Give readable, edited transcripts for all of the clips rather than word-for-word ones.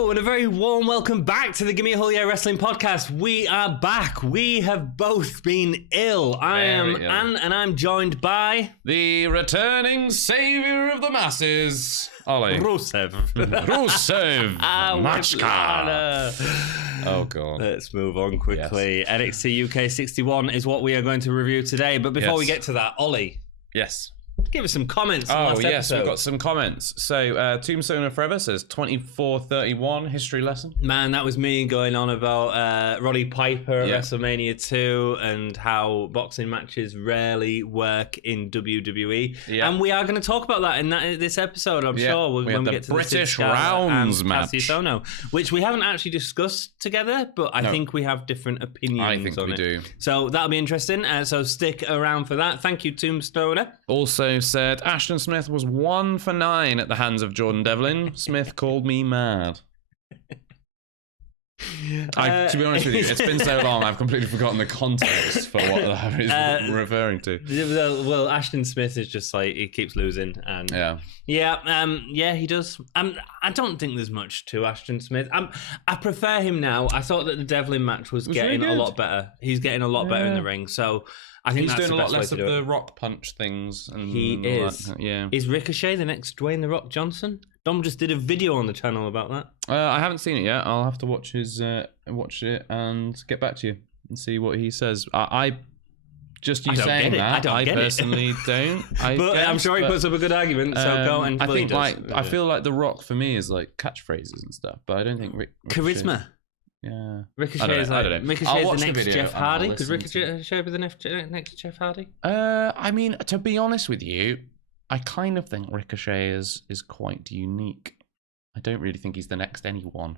Hello, and a very warm welcome back to the Gimme Wrestling Podcast. We are back. We have both been ill. I am Anne, and I'm joined by... the returning saviour of the masses, Ollie. Rusev. Machka. Oh, God. Let's move on quickly. Yes. NXT UK 61 is what we are going to review today. But before we get to that, Ollie. Yes. Give us some comments. We've got some comments. So, Tombstone Forever says 24-31 history lesson. Man, that was me going on about Roddy Piper at WrestleMania 2 and how boxing matches rarely work in WWE. Yeah. And we are going to talk about that in this episode, I'm sure. When we get to British the rounds match. Kassius Ohno, which we haven't actually discussed together, but I think we have different opinions on it. I think we do. So that'll be interesting. So stick around for that. Thank you, Tombstoner. Also said Ashton Smith was 1 for 9 at the hands of Jordan Devlin. Smith called me mad. To be honest with you, it's been so long I've completely forgotten the context for what that is referring to. Well, Ashton Smith is just like, he keeps losing, and he does. I don't think there's much to Ashton Smith. I prefer him now. I thought that the Devlin match was getting a lot better. He's getting a lot better in the ring, so I think he's that's doing the a lot best less way of to do the rock punch things. And he is. Is Ricochet the next Dwayne The Rock Johnson? Dom just did a video on the channel about that. I haven't seen it yet. I'll have to watch it and get back to you and see what he says. I personally don't. I'm sure he puts up a good argument. So go and I feel like The Rock for me is like catchphrazes and stuff, but I don't think charisma. Yeah, Ricochet is like Ricochet is the next Jeff Hardy. Could Ricochet be the next Jeff Hardy? I mean, to be honest with you, I kind of think Ricochet is quite unique. I don't really think he's the next anyone.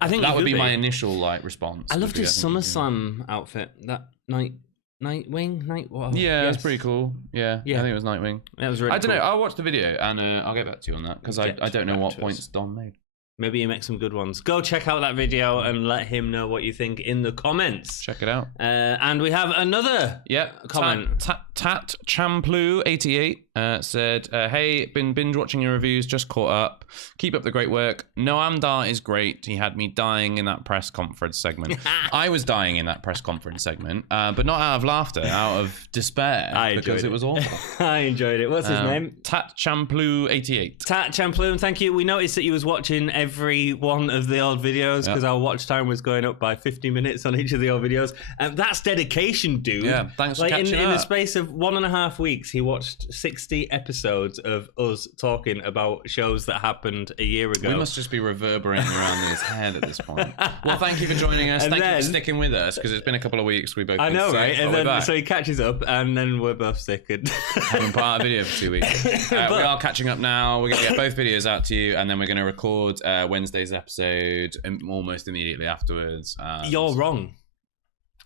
I think that would be my initial response. I loved his SummerSlam outfit. That Nightwing. Yeah, it's pretty cool. Yeah, I think it was Nightwing. That was really. I don't know. I'll watch the video and I'll get back to you on that because I don't know what points Don made. Maybe you make some good ones. Go check out that video and let him know what you think in the comments. Check it out. And we have another comment. Tat Champlu 88 said, hey, been binge watching your reviews, just caught up. Keep up the great work. Noam Dar is great. He had me dying in that press conference segment. I was dying in that press conference segment, but not out of laughter, out of despair. Because it was awful. I enjoyed it. What's his name? Tat Champlu 88. Tat Champlu, thank you. We noticed that you was watching every one of the old videos because our watch time was going up by 50 minutes on each of the old videos. And that's dedication, dude. Yeah, thanks for catching up. In the space of 1.5 weeks, he watched 60 episodes of us talking about shows that happened a year ago. We must just be reverberating around in his head at this point. Well, thank you for joining us. Thank you for sticking with us because it's been a couple of weeks. We both I know, right? And then so he catches up, and then we're both sick and haven't put out a video for 2 weeks. We are catching up now. We're going to get both videos out to you, and then we're going to record Wednesday's episode almost immediately afterwards. You're wrong.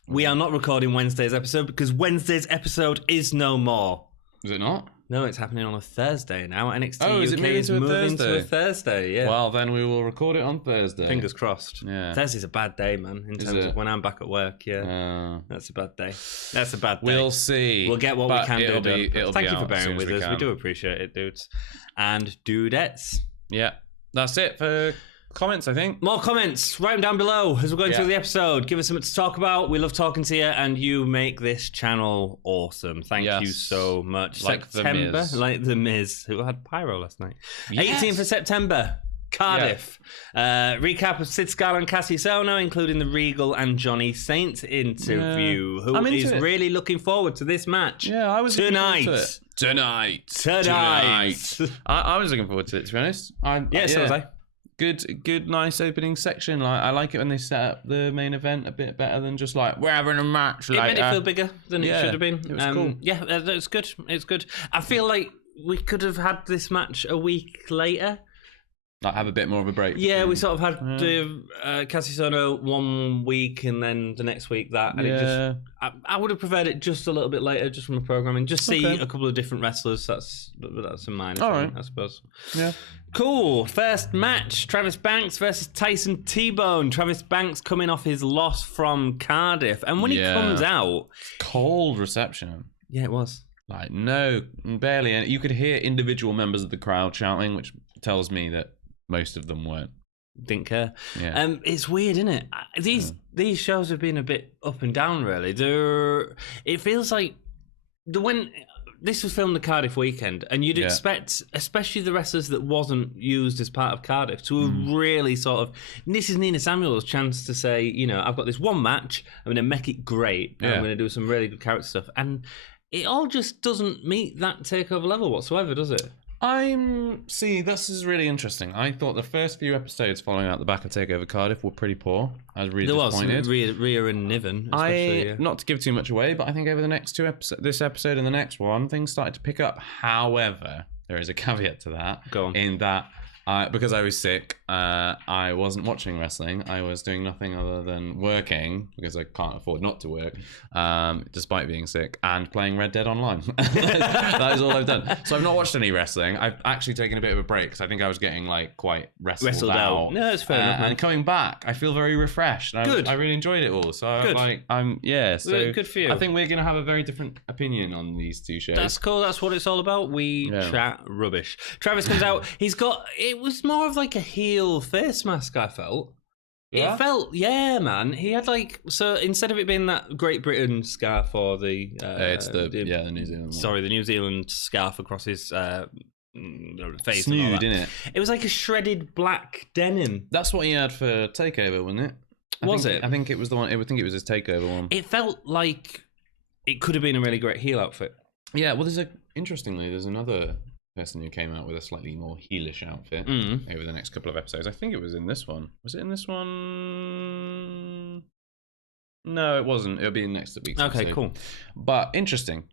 We are not recording Wednesday's episode because Wednesday's episode is no more. Is it not? No, it's happening on a Thursday now. NXT UK is moving to a Thursday. Yeah. Well, then we will record it on Thursday. Fingers crossed. Yeah. Thursday's a bad day, man. In terms of when I'm back at work. Yeah. That's a bad day. That's a bad day. We'll see. We'll get what we can do. Thank you for bearing with us. We do appreciate it, dudes and dudettes. Yeah. That's it for comments, I think. More comments. Write them down below as we're going through the episode. Give us something to talk about. We love talking to you, and you make this channel awesome. Thank you so much. September, like the Miz, who had pyro last night. 18th of September, Cardiff. Recap of Sid Scala and Kassius Ohno, including the Regal and Johnny Saint interview. Who is really looking forward to this match? Yeah, I was tonight. I was looking forward to it, to be honest. So was I. Good, nice opening section. I like it when they set up the main event a bit better than just like we're having a match. It made it feel bigger than it should have been. It was cool. Yeah, it's good. It's good. I feel like we could have had this match a week later. Like have a bit more of a break. Yeah, we sort of had the Kassius Ohno 1 week and then the next week that. And it just, I would have preferred it just a little bit later, just from the programming. Just see a couple of different wrestlers. That's a minor thing, I suppose. Yeah. Cool. First match, Travis Banks versus Tyson Tbone. Travis Banks coming off his loss from Cardiff. And when he comes out... Cold reception. Yeah, it was. Like, no, barely. And you could hear individual members of the crowd shouting, which tells me that most of them weren't didn't care. Yeah. It's weird, isn't it? These shows have been a bit up and down, really. It feels like when this was filmed the Cardiff weekend, and you'd expect, especially the wrestlers that wasn't used as part of Cardiff, to have really sort of. This is Nina Samuel's chance to say, you know, I've got this one match, I'm going to make it great, and I'm going to do some really good character stuff, and it all just doesn't meet that takeover level whatsoever, does it? This is really interesting. I thought the first few episodes following out the back of Takeover Cardiff were pretty poor. I was really disappointed. Rhea and Niven, especially. Not to give too much away, but I think over the next two episodes, this episode and the next one, things started to pick up. However, there is a caveat to that. Go on. In that, because I was sick, I wasn't watching wrestling. I was doing nothing other than working, because I can't afford not to work, despite being sick, and playing Red Dead Online. That is all I've done. So I've not watched any wrestling. I've actually taken a bit of a break, because I think I was getting like quite wrestled out. No, it's fair enough. And coming back, I feel very refreshed. Good. I really enjoyed it all. So So good for you. I think we're going to have a very different opinion on these two shows. That's cool. That's what it's all about. We chat rubbish. Travis comes out. He's got... It was more of like a heel face mask, I felt. Yeah? It felt, man. He had like... So instead of it being that Great Britain scarf or the... it's the New Zealand one. Sorry, the New Zealand scarf across his face. Snood, and innit? It was like a shredded black denim. That's what he had for Takeover, wasn't it? I think it was the one. I think it was his Takeover one. It felt like it could have been a really great heel outfit. Yeah, well, interestingly, there's another person who came out with a slightly more heelish outfit over the next couple of episodes. I think it was in this one. Was it in this one? No, it wasn't. It'll be in next week's episode. Okay, cool. But interesting.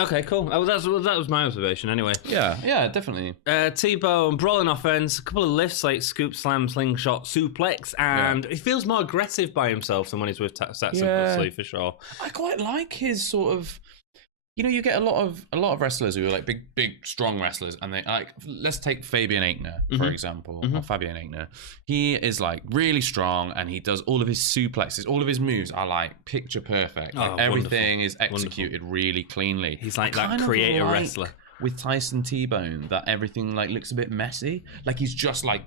Okay, cool. Oh, that was my observation anyway. Yeah, definitely. Tbone, brawling offense, a couple of lifts like scoop, slam, slingshot, suplex, and he feels more aggressive by himself than when he's with Saxon for sure. I quite like his sort of... You know, you get a lot of wrestlers who are like big, strong wrestlers, and they like. Let's take Fabian Aichner for example, or Fabian Aichner. He is like really strong, and he does all of his suplexes. All of his moves are like picture perfect. Like, everything is executed really cleanly. He's like that creator wrestler. With Tyson Tbone, that everything like looks a bit messy. Like he's just like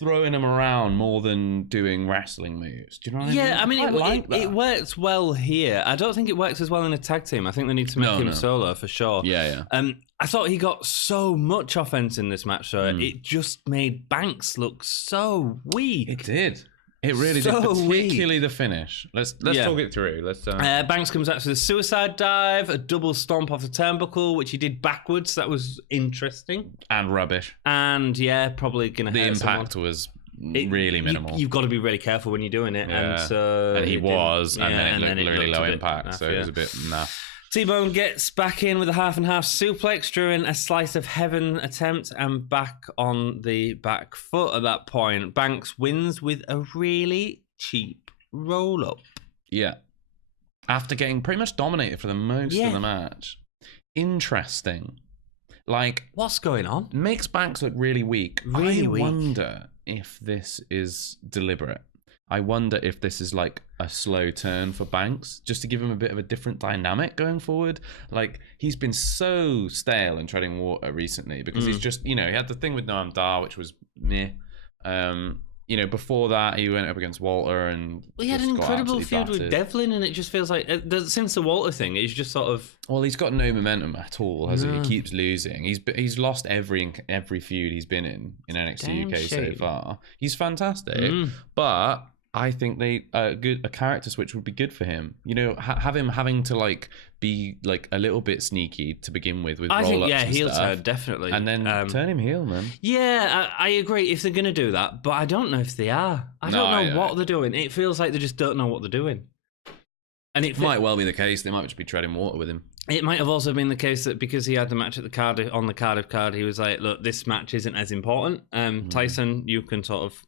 throwing them around more than doing wrestling moves. Do you know what I mean? Yeah, I mean, it works well here. I don't think it works as well in a tag team. I think they need to make him solo for sure. Yeah. I thought he got so much offense in this match, so it just made Banks look so weak. It did. It really did, particularly the finish. Let's talk it through. Banks comes out to the suicide dive, a double stomp off the turnbuckle, which he did backwards. That was interesting. And rubbish. And probably going to hurt impact someone. Was really minimal. You've got to be really careful when you're doing it. Yeah. And he was, and then it looked really low impact, so it was a bit naff. Tbone gets back in with a half-and-half suplex during a slice of heaven attempt and back on the back foot at that point. Banks wins with a really cheap roll-up. Yeah. After getting pretty much dominated for the most of the match. Interesting. Like... What's going on? Makes Banks look really weak. I wonder if this is deliberate. I wonder if this is like a slow turn for Banks, just to give him a bit of a different dynamic going forward. Like, he's been so stale and treading water recently because he's just, he had the thing with Noam Dar, which was meh. Before that, he went up against Walter and... Well, he had an incredible feud with Devlin, and it just feels like, since the Walter thing, it's just sort of... Well, he's got no momentum at all, has he? He keeps losing. He's lost every feud he's been in NXT UK so far. He's fantastic, but... I think a character switch would be good for him. Have him having to like be like a little bit sneaky to begin with roll-ups and heel stuff, turn definitely, and then turn him heel, man. Yeah, I agree if they're gonna do that, but I don't know if they are. I don't know what they're doing. It feels like they just don't know what they're doing, and it might well be the case. They might just be treading water with him. It might have also been the case that because he had the match at the Cardiff card, he was like, "Look, this match isn't as important." Tyson, you can sort of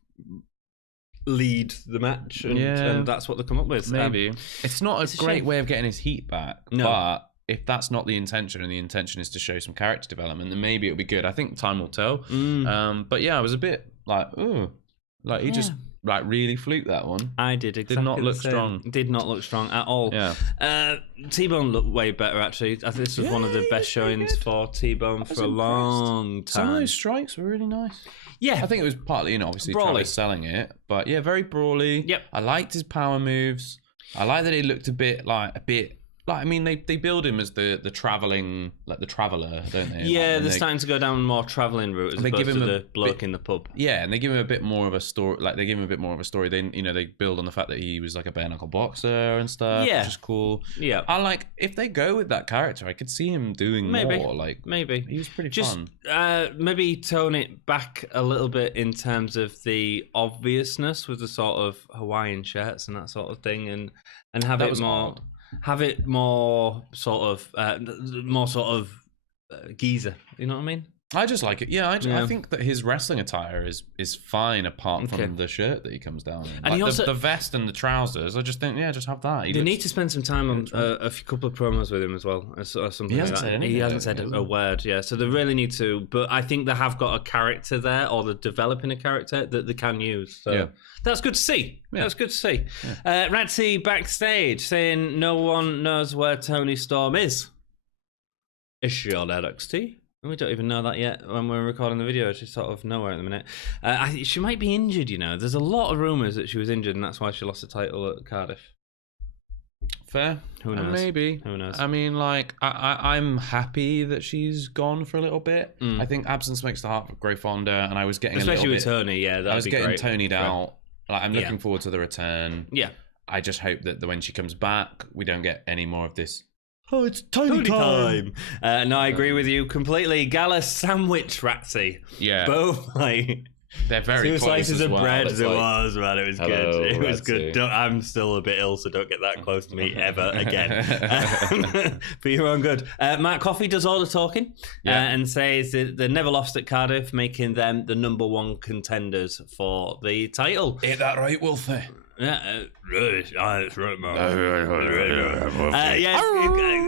lead the match, and that's what they come up with. Maybe it's not a great way of getting his heat back, but if that's not the intention, and the intention is to show some character development, then maybe it'll be good. I think time will tell. But yeah, I was a bit like, ooh, like he just like really fluke that one. I did exactly. Did not look strong. Did not look strong at all. Yeah. Tbone looked way better actually. I think this was one of the best showings for Tbone for a long time. Some of those strikes were really nice. Yeah, I think it was partly, obviously Travis selling it, but yeah, very brawly. Yep. I liked his power moves. I like that he looked a bit like I mean, they build him as the traveling, like the traveler, don't they? Yeah, like, they're starting to go down more traveling route as opposed to the bloke in the pub. Yeah, and they give him a bit more of a story. Like they give him a bit more of a story. They, they build on the fact that he was like a bare knuckle boxer and stuff. Yeah, which is cool. Yeah, I like if they go with that character. I could see him doing more. Like maybe he was pretty fun. Maybe tone it back a little bit in terms of the obviousness with the sort of Hawaiian shirts and that sort of thing, and have it more. Odd. Have it more sort of geezer. You know what I mean? I just like it. Yeah, I think that his wrestling attire is fine apart from the shirt that he comes down in. And like he also, the vest and the trousers, I just think, just have that. They need to spend some time on a couple of promos with him as well. Or something he hasn't said anything. He hasn't said a word, so they really need to. But I think they have got a character there, or they're developing a character that they can use. So that's good to see. Yeah. That's good to see. Yeah. Ratsy backstage saying no one knows where Toni Storm is. Is she on NXT? We don't even know that yet when we're recording the video. She's sort of nowhere at the minute. She might be injured, There's a lot of rumours that she was injured and that's why she lost the title at Cardiff. Fair. Who knows? Maybe. Who knows? I mean, like, I'm happy that she's gone for a little bit. I think absence makes the heart grow fonder, and I was getting especially a with Toni, I was getting Tonied out. Like, I'm looking forward to the return. Yeah. I just hope that when she comes back, we don't get any more of this. Oh, it's Toni time. No, I agree with you completely. Gallus sandwich Ratsy. Yeah. Both, like... They're very two slices of bread as it was, man. It was hello, good. It was good. I'm still a bit ill, so don't get that close to me ever again. But you're on good. Matt Coffey does all the talking and says that they never lost at Cardiff, making them the number one contenders for the title. Ain't that right, Wolfie? Yeah, it's right, man.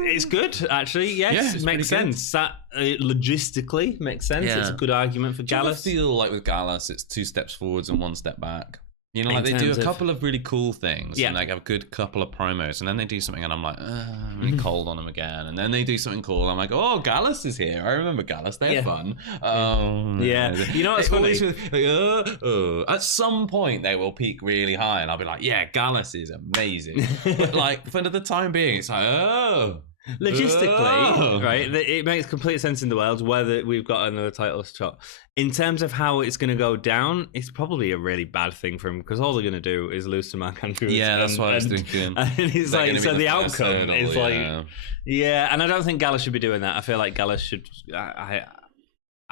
It's good, actually. Yes, it makes sense. That logistically makes sense. Yeah. It's a good argument for Gallus. I feel like with Gallus, it's 2 steps forwards and 1 step back. Like they do a couple of really cool things and like have a good couple of promos, and then they do something and I'm like, I'm really cold on them again. And then they do something cool. I'm like, oh, Gallus is here. I remember Gallus. They're fun. Yeah. You know what's funny? At some point they will peak really high and I'll be like, yeah, Gallus is amazing. But like for the time being, it's like, logistically, right? It makes complete sense in the world whether we've got another title shot. In terms of how it's going to go down, it's probably a really bad thing for him because all they're going to do is lose to Mark Andrews. Yeah, that's what I was thinking. And it's like, so the outcome is like, and I don't think Gallus should be doing that. I feel like Gallus should. I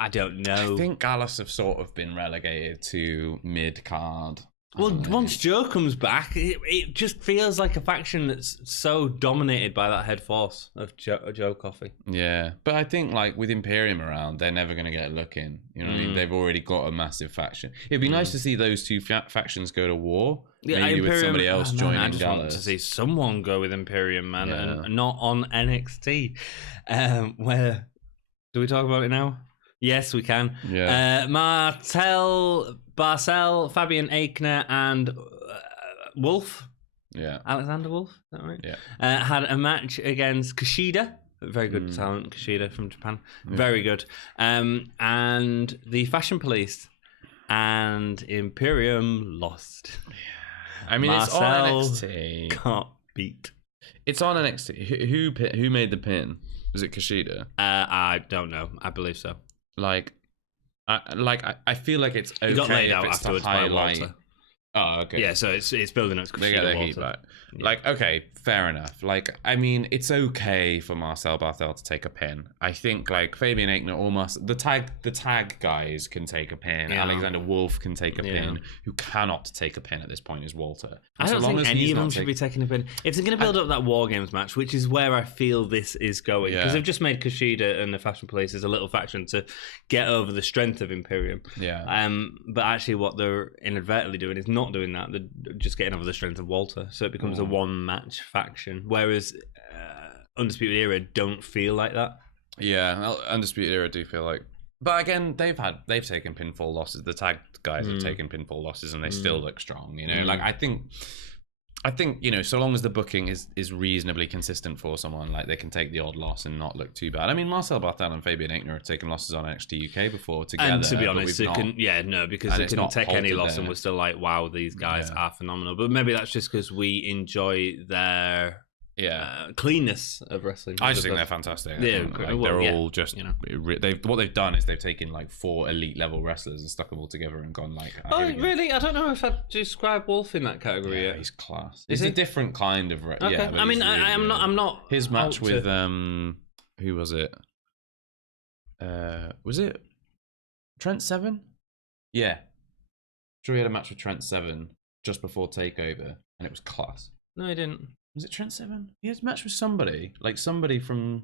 don't know. I think Gallus have sort of been relegated to mid card. Well, once Joe comes back, it just feels like a faction that's so dominated by that head force of Joe Coffey. Yeah, but I think like with Imperium around, they're never going to get a look in. You know what I mean? They've already got a massive faction. It'd be nice to see those 2 factions go to war. Yeah, maybe Imperium, with somebody else joining I just Gallus. want to see someone go with Imperium, man, and not on NXT. Where do we talk about it now? Yes, we can. Yeah. Martel, Barcel, Fabian Aichner, and Wolf. Yeah. Alexander Wolf, is that right? Yeah. Had a match against Kushida. Very good talent, Kushida from Japan. Yeah. Very good. And the Fashion Police and Imperium lost. Yeah. I mean, Marcel it's on NXT. Can't beat. It's on NXT. Who made the pin? Was it Kushida? I don't know. I believe so. I feel like it's okay. He got laid out it's afterwards by Walter. Oh, okay. Yeah, so it's building up to they get their heat back. Yeah. Like, okay, fair enough. Like, I mean, it's okay for Marcel Barthel to take a pin. I think like Fabian Aichner almost the tag guys can take a pin. Yeah. Alexander Wolf can take a pin. Who cannot take a pin at this point is Walter. I don't think any of them should be taking a pin. If they're going to build up that War Games match, which is where I feel this is going, because they've just made Kushida and the Fashion Police as a little faction to get over the strength of Imperium. Yeah. But actually, what they're inadvertently doing is not doing that. They're just getting over the strength of Walter, so it becomes a one-match faction. Whereas Undisputed Era don't feel like that. Yeah, Undisputed Era do feel like. But again, they've taken pinfall losses. The tag guys have taken pinfall losses and they still look strong. You know, like I think you know, so long as the booking is reasonably consistent for someone, like they can take the odd loss and not look too bad. I mean, Marcel Barthel and Fabian Aichner have taken losses on NXT UK before together. And to be honest, because they couldn't take any loss and we're still like, wow, these guys are phenomenal. But maybe that's just because we enjoy their cleanness of wrestling. I just think they're fantastic. They're all just, you know, what they've done is they've taken like 4 elite level wrestlers and stuck them all together and gone like, really? I don't know if I'd describe Wolf in that category yet. He's class. It's a different kind of okay. I mean, really I'm not his match with who was it? Was it Trent Seven? Yeah. Sure, he had a match with Trent Seven just before Takeover, and it was class. No, he didn't. Was it Trent Seven? He had a match with somebody from.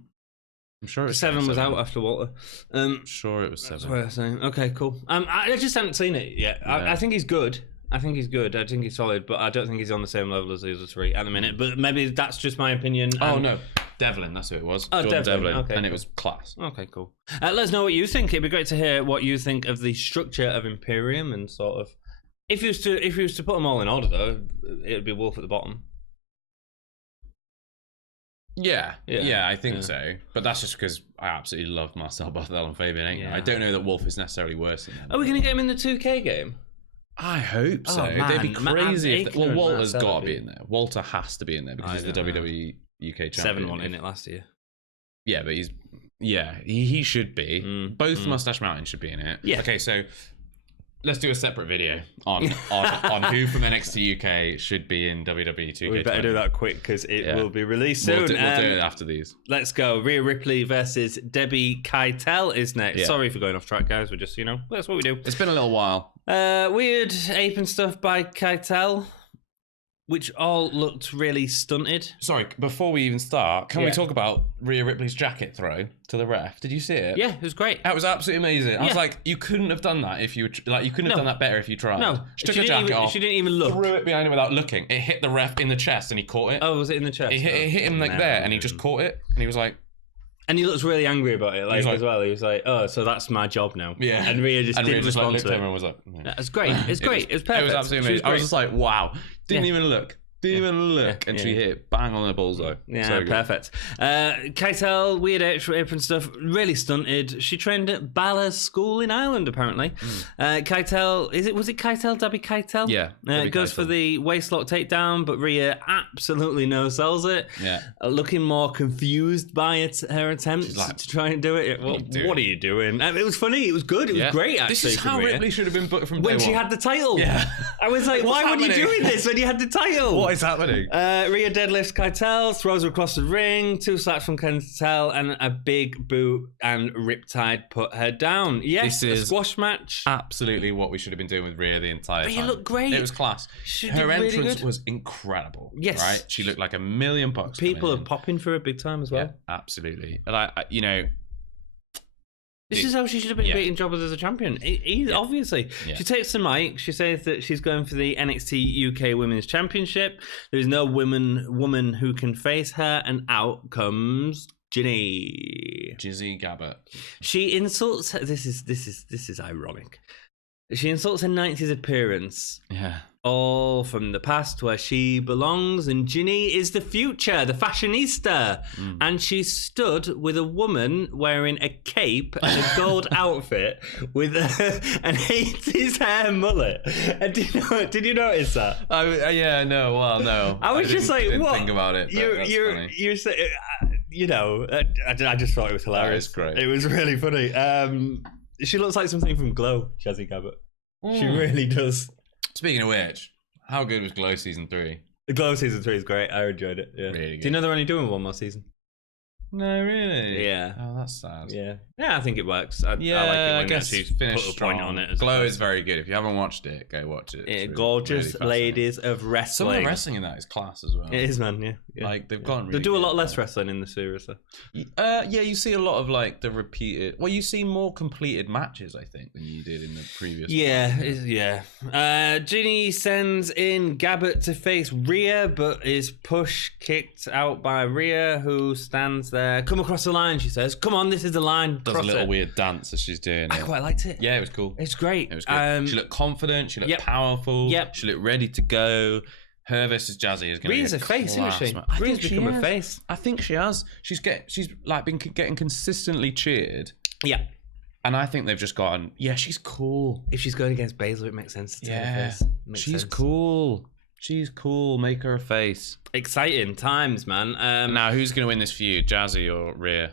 I'm sure it was Seven was out after Walter. I'm sure it was Seven. That's what I was saying. Okay, cool. I just haven't seen it yet. Yeah. I think he's good. I think he's solid, but I don't think he's on the same level as the other 3 at the minute. But maybe that's just my opinion. Oh no, Devlin, that's who it was. Oh, Jordan Devlin. Okay, and it was class. Okay, cool. Let us know what you think. It'd be great to hear what you think of the structure of Imperium and sort of. If you was to put them all in order, though, it'd be Wolf at the bottom. Yeah, I think so. But that's just because I absolutely love Marcel Barthel and Fabian Aichner. I don't know that Wolf is necessarily worse than them. Are we going to get him in the 2K game? I hope so. They'd be crazy. Well, Walter's got to be in there. Walter has to be in there because he's the WWE UK champion. 7 won in it last year. Yeah, but he should be. Both Mustache Mountain should be in it. Yeah. Okay, so let's do a separate video on who from NXT UK should be in WWE 2K20. We better do that quick because it will be released soon. We'll do it after these. Let's go. Reah Ripley versus Debbie Keitel is next. Yeah. Sorry for going off track, guys. We're just, that's what we do. It's been a little while. Weird ape and stuff by Keitel, which all looked really stunted. Sorry, before we even start, can we talk about Reah Ripley's jacket throw to the ref? Did you see it? Yeah, it was great. That was absolutely amazing. I was like, you couldn't have done that if you were, you couldn't have done that better if you tried. No, she took her jacket off. She didn't even look. Threw it behind him without looking. It hit the ref in the chest and he caught it. Oh, was it in the chest? It hit him like there and he just caught it and he was like. And he looks really angry about it, as well. He was like, "Oh, so that's my job now." Yeah. And Reah just didn't respond to it. And was like, "That's great. It's great. It was perfect. It was absolutely amazing. I was just like, "Wow!" Didn't even look. Didn't even look, and she hit bang on the bullseye. Yeah, so perfect. Keitel, weird apron stuff, really stunted. She trained at Balor's school in Ireland, apparently. Keitel, was it Keitel? Debbie Keitel? Yeah. It goes for the waistlock takedown, but Reah absolutely no-sells it. Yeah. Looking more confused by her attempts to try and do it. What are you doing? It was funny. It was good. It was great, actually. This is how Ripley should have been booked from day when she had the title. Yeah. I was like, why were you doing this when you had the title? What is happening? Reah deadlifts Keitel, throws her across the ring, 2 slaps from Keitel, and a big boot, and Riptide put her down. Yes, this is a squash match. Absolutely what we should have been doing with Reah the entire time. But you look great. It was class. Her entrance was incredible. Yes. Right? She looked like $1 million. People are popping for her big time as well. Yeah, absolutely. Like, this is how she should have been beating jobbers as a champion. Obviously. Yeah. She takes the mic. She says that she's going for the NXT UK Women's Championship. There is no woman who can face her, and out comes Ginny. Jazzy Gabbert. She insults her. This is ironic. She insults her 90s appearance. Yeah. All from the past where she belongs, and Ginny is the future, the fashionista. And she stood with a woman wearing a cape and a gold outfit with an 80s hair mullet. And did you notice that? No. I was just like, what? Think about it. You're saying, I just thought it was hilarious. That is great. It was really funny. She looks like something from Glow, Jazzy Gabbert. She really does. Speaking of which, how good was Glow Season 3? The Glow Season 3 is great. I enjoyed it. Yeah. Really good. Do you know they're only doing one more season? No, really? Yeah. Oh, that's sad. Yeah, I think it works. I like it when guess she's put a point on it. Glow is very good. If you haven't watched it, go watch it. Really, gorgeous ladies of wrestling. Some of the wrestling in that is class as well. It is, man. Yeah. Like they've gone. Really they do a lot less wrestling in the series, though. You see a lot of like the repeated. Well, you see more completed matches, I think, than you did in the previous. Yeah. Ginny sends in Gabbert to face Reah, but is kicked out by Reah, who stands there come across the line, she says. Come on, this is the line. Does a little weird dance as she's doing it. I quite liked it. Yeah, it was cool. It's great. It was good. She looked confident. She looked powerful. Yep. She looked ready to go. Her versus Jazzy is going to be Rhea's a face, isn't she? Rhea's become a face. I think she has. She's like been getting consistently cheered. Yeah. And I think they've just gotten, she's cool. If she's going against Baszler, it makes sense to her face. She's cool. She's cool. Make her a face. Exciting times, man. Now, who's going to win this feud, Jazzy or Reah?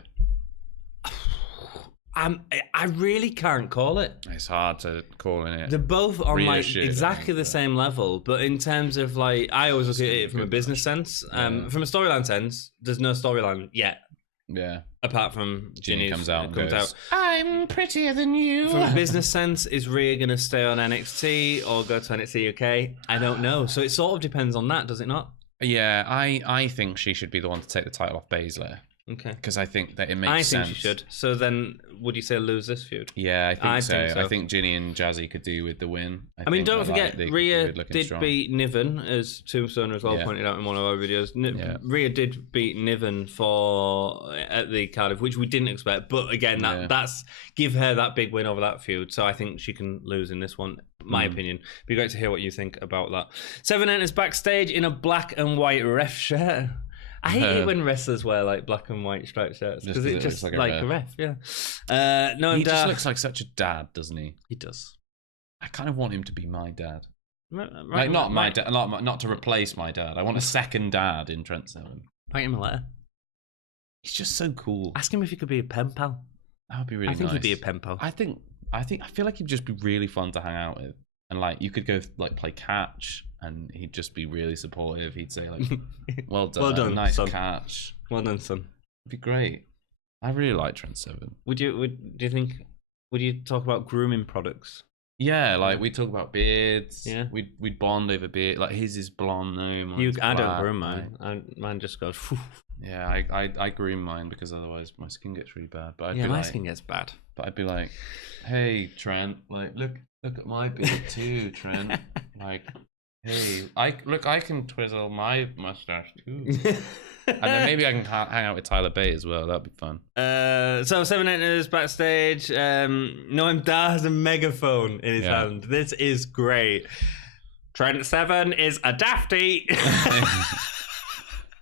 I really can't call it. It's hard to call in it. They're both on exactly the same level, but in terms of I always look at it from a business sense. From a storyline sense, there's no storyline yet. Yeah. Apart from Ginny comes out. I'm prettier than you. From a business sense, is Reah going to stay on NXT or go to NXT UK? I don't know. So it sort of depends on that, does it not? Yeah, I think she should be the one to take the title off Baszler. Okay. Because I think that it makes sense. I think she should. So then, would you say lose this feud? Yeah, I think so. I think Ginny and Jazzy could do with the win. I mean, don't forget, Reah did beat Niven, as Tombstone as well pointed out in one of our videos. Reah did beat Niven at the Cardiff, which we didn't expect. But again, that's give her that big win over that feud. So I think she can lose in this one. My opinion. Be great to hear what you think about that. Seven enters backstage in a black and white ref shirt. I hate it when wrestlers wear black and white striped shirts because it just like a ref. Yeah. He just looks like such a dad, doesn't he? He does. I kind of want him to be my dad. Right, not my dad, not to replace my dad. I want a second dad in Trent 7. Write him a letter. He's just so cool. Ask him if he could be a pen pal. That would be really nice. I think he'd be a pen pal. I feel like he'd just be really fun to hang out with. And you could go play catch, and he'd just be really supportive. He'd say "Well done, well done, nice son. catch, well done, son." It'd be great. I really like Trent 7. Would you talk about grooming products? Yeah, we talk about beards. Yeah, we'd bond over beard. His is blonde though. I don't groom mine. Mine just goes. Whew. Yeah, I groom mine because otherwise my skin gets really bad. But my skin gets bad. But I'd be like, "Hey, Trent, look at my beard too, Trent. Hey, I can twizzle my mustache too." And then maybe I can hang out with Tyler Bate as well. That'd be fun. So 7 enters backstage. Noam Dar has a megaphone in his hand. This is great. Trent 7 is a dafty.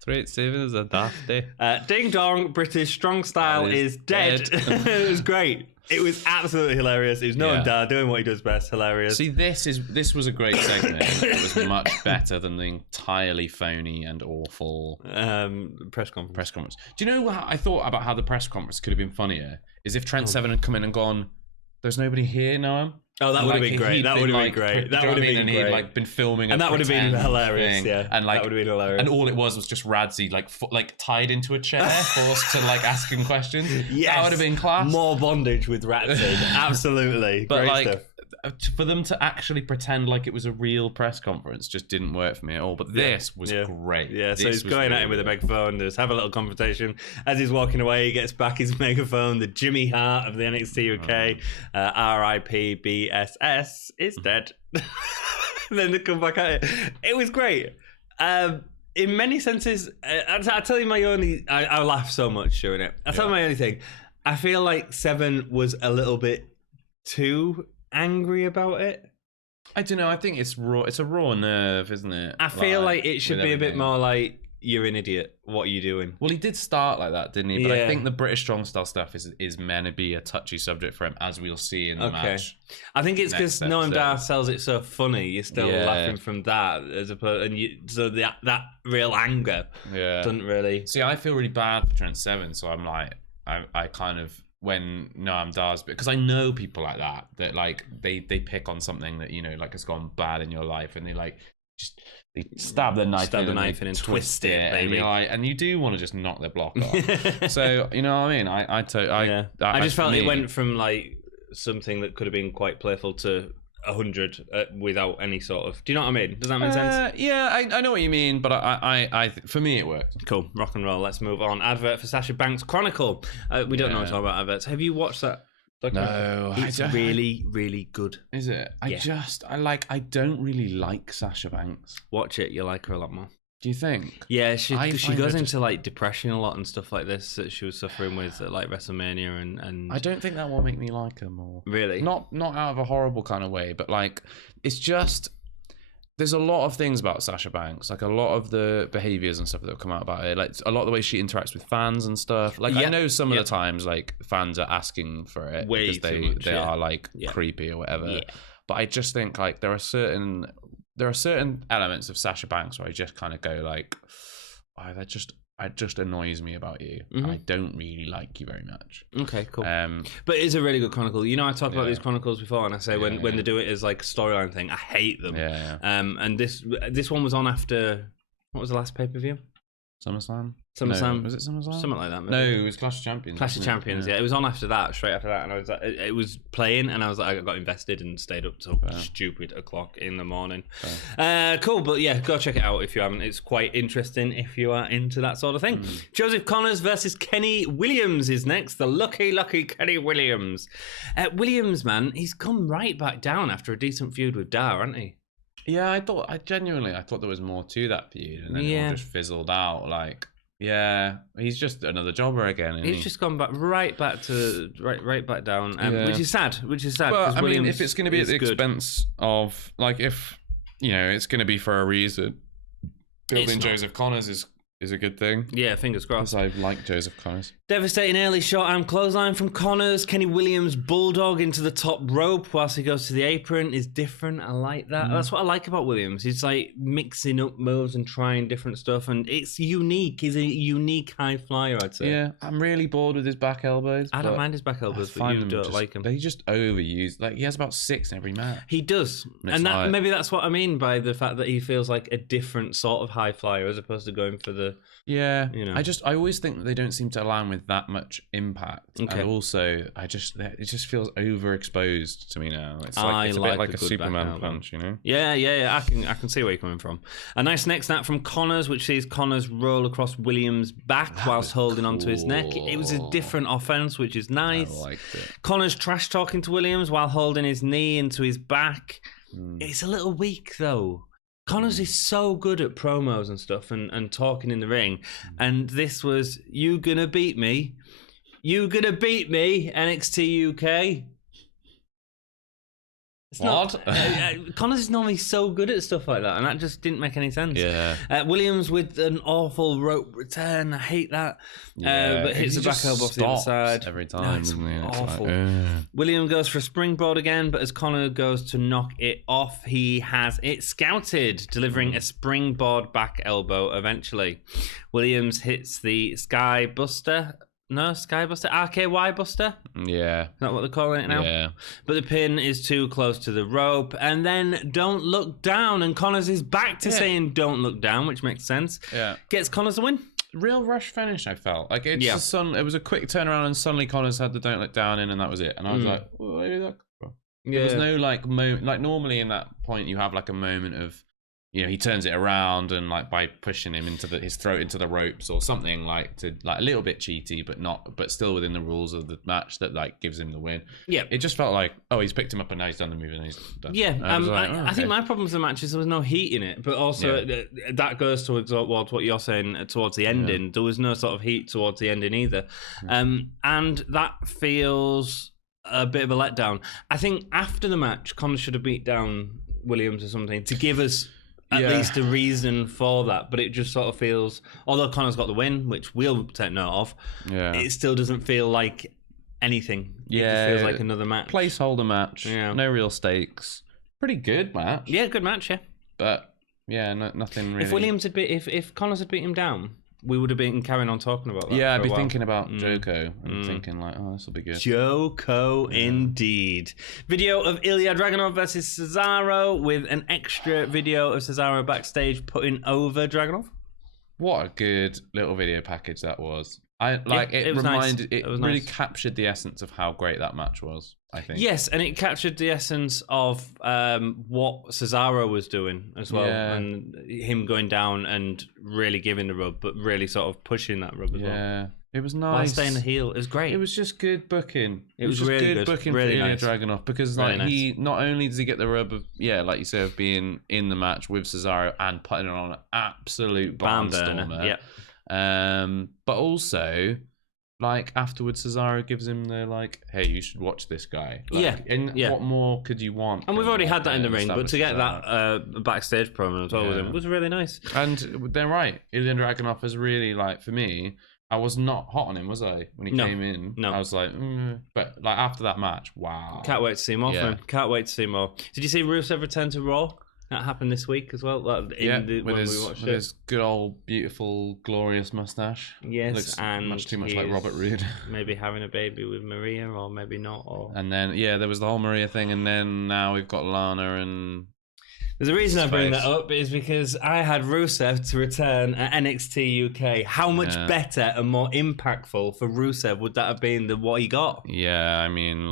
Trent 7 is a dafty. Ding dong, British strong style is dead. It was great. It was absolutely hilarious. It was Noam Dar doing what he does best. Hilarious. See, this was a great segment. It was much better than the entirely phony and awful press conference. Do you know what I thought about how the press conference could have been funnier? Is if Trent 7 had come in and gone, "There's nobody here, Noam." Oh, that would have been great. That would have been great. That would have been great. And he'd been filming, and that would have been hilarious. Yeah, and that would have been hilarious. And all it was just Radzi tied into a chair, forced to ask him questions. Yes, that would have been class. More bondage with Radzi. Absolutely, but great stuff. For them to actually pretend like it was a real press conference just didn't work for me at all. But this was great. Yeah, so he's going at him with a megaphone. Just have a little confrontation. As he's walking away, he gets back his megaphone. The Jimmy Hart of the NXT UK, R.I.P. BSS, is dead. Then they come back at it. It was great. In many senses, I tell you my only... I laugh so much during it. I tell you my only thing. I feel like 7 was a little bit too angry about it. I don't know. I think it's raw. It's a raw nerve, isn't it? I feel like it should be a bit more like, "You're an idiot. What are you doing?" Well, he did start like that, didn't he? But I think the British strong style stuff is meant to be a touchy subject for him, as we'll see in the match. I think it's because Noam Dar sells it so funny. You're still laughing from that, as opposed, so that real anger doesn't really. See, I feel really bad for Trent 7, so I'm like, I kind of. When Noam Dar's, because I know people like that they pick on something that has gone bad in your life, and they stab the knife in and twist it, baby. And you do want to just knock their block off. So you know what I mean? I just felt it went from something that could have been quite playful to 100 without any sort of. Do you know what I mean? Does that make sense? Yeah, I know what you mean, but I for me it worked. Cool, rock and roll. Let's move on. Advert for Sasha Banks Chronicle. We don't know much about adverts. Have you watched that? No, it's really, really good. Is it? I don't really like Sasha Banks. Watch it. You'll like her a lot more. Do you think? Yeah, she goes into like depression a lot and stuff like this that she was suffering with at like WrestleMania and I don't think that will make me like her more. Really? Not out of a horrible kind of way, but like it's just there's a lot of things about Sasha Banks, like a lot of the behaviors and stuff that have come out about her, like a lot of the way she interacts with fans and stuff. Like I know some of the times like fans are asking for it because they are like creepy or whatever. Yeah. But I just think like there are certain elements of Sasha Banks where I just kind of go like, oh, it just annoys me about you. I don't really like you very much. Okay, cool. But it is a really good chronicle. You know, I talked about these chronicles before, and I say when they do it as like a storyline thing, I hate them. Yeah. And this one was on after, what was the last pay-per-view? SummerSlam? No, was it SummerSlam? Something like that. Maybe. No, it was Clash of Champions. Clash of Champions, yeah. It was on after that, straight after that, and I was like, it was playing, and I was like, I got invested and stayed up till stupid o'clock in the morning. Cool, but yeah, go check it out if you haven't. It's quite interesting if you are into that sort of thing. Joseph Connors versus Kenny Williams is next. The lucky Kenny Williams. Williams, man, he's come right back down after a decent feud with Dar, hasn't he? Yeah, I genuinely thought there was more to that feud, and then it all just fizzled out. Like, yeah, he's just another jobber again. He's just gone back right back down, which is sad. Well, I mean, if it's going to be at the expense of, like, if you know, it's going to be for a reason. Building Joseph Connors is a good thing. Yeah, fingers crossed. I like Joseph Connors. Devastating early short arm clothesline from Connors. Kenny Williams bulldog into the top rope whilst he goes to the apron is different. I like that. That's what I like about Williams. He's like mixing up moves and trying different stuff, and it's unique. He's a unique high flyer, I'd say. Yeah, I'm really bored with his back elbows. I don't mind his back elbows, but you don't like him. They just overused. Like, he has about 6 in every match. He does. And that, maybe that's what I mean by the fact that he feels like a different sort of high flyer as opposed to going for the... Yeah, you know. I always think that they don't seem to align with that much impact. Okay. And also, it just feels overexposed to me now. It's like, it's a bit like a Superman punch, you know? Yeah. I can see where you're coming from. A nice neck snap from Connors, which sees Connors roll across Williams' back whilst holding onto his neck. It was a different offense, which is nice. I liked it. Connors trash talking to Williams while holding his knee into his back. It's a little weak though. Connors is so good at promos and stuff and talking in the ring. And this was, you gonna beat me? You gonna beat me, NXT UK? Connors is normally so good at stuff like that, and that just didn't make any sense. Yeah. Williams with an awful rope return. I hate that. But hits the back elbow off the other side every time. It's awful. Williams goes for a springboard again, but as Connor goes to knock it off, he has it scouted, delivering a springboard back elbow eventually. Williams hits the Sky Buster. No, Sky Buster? RKY Buster? Yeah. Is that what they're calling it now? Yeah. But the pin is too close to the rope. And then don't look down. And Connors is back to saying don't look down, which makes sense. Yeah. Gets Connors the win. Real rush finish, I felt. Like, it was a quick turnaround and suddenly Connors had the don't look down in and that was it. And I was like, well, where did that come from? There was no, like, moment. Like, normally in that point you have, like, a moment of, you know, he turns it around and like by pushing him into his throat into the ropes or something like to like a little bit cheaty, but still within the rules of the match that like gives him the win. Yeah, it just felt like he's picked him up and now he's done the move and he's done. Yeah, I think my problem with the match is there was no heat in it, but also that goes towards what you're saying towards the ending. Yeah. There was no sort of heat towards the ending either, and that feels a bit of a letdown. I think after the match, Connor should have beat down Williams or something to give us at least a reason for that, but it just sort of feels, although Connor's got the win, which we'll take note of, it still doesn't feel like anything. Yeah, it just feels like another match. Placeholder match. Yeah. No real stakes. Pretty good match. Yeah, good match. Yeah, but nothing really. If Williams had if Connors had beat him down, we would have been carrying on talking about that. Yeah, I'd be thinking about Joko and thinking like, oh, this will be good. Joko, indeed. Video of Illya Draganov versus Cesaro with an extra video of Cesaro backstage putting over Draganov. What a good little video package that was. It really captured the essence of how great that match was, I think. Yes, and it captured the essence of what Cesaro was doing as well, and him going down and really giving the rub, but really sort of pushing that rub as well. Yeah, it was nice. While staying the heel, it was great. It was just good booking. It was just really good booking really for Ilya Dragunov, because he not only does he get the rub of like you say, of being in the match with Cesaro and putting it on an absolute barnstormer. But also, like, afterwards, Cesaro gives him the, hey, you should watch this guy. What more could you want? And we've already had that in the ring, but to get that backstage promo as well with him was really nice. And they're right. Ilya Dragunov is really, for me, I was not hot on him, was I? When he came in, I was like, but after that match, wow. Can't wait to see more from him. Can't wait to see more. Did you see Rusev return to Raw? That happened this week as well. With his good old, beautiful, glorious mustache. Yes, looks and much too much like Robert Roode. Maybe having a baby with Maria, or maybe not. And then there was the whole Maria thing, and then now we've got Lana and. There's a reason I bring that up is because I had Rusev to return at NXT UK. How much better and more impactful for Rusev would that have been than what he got? Yeah, I mean,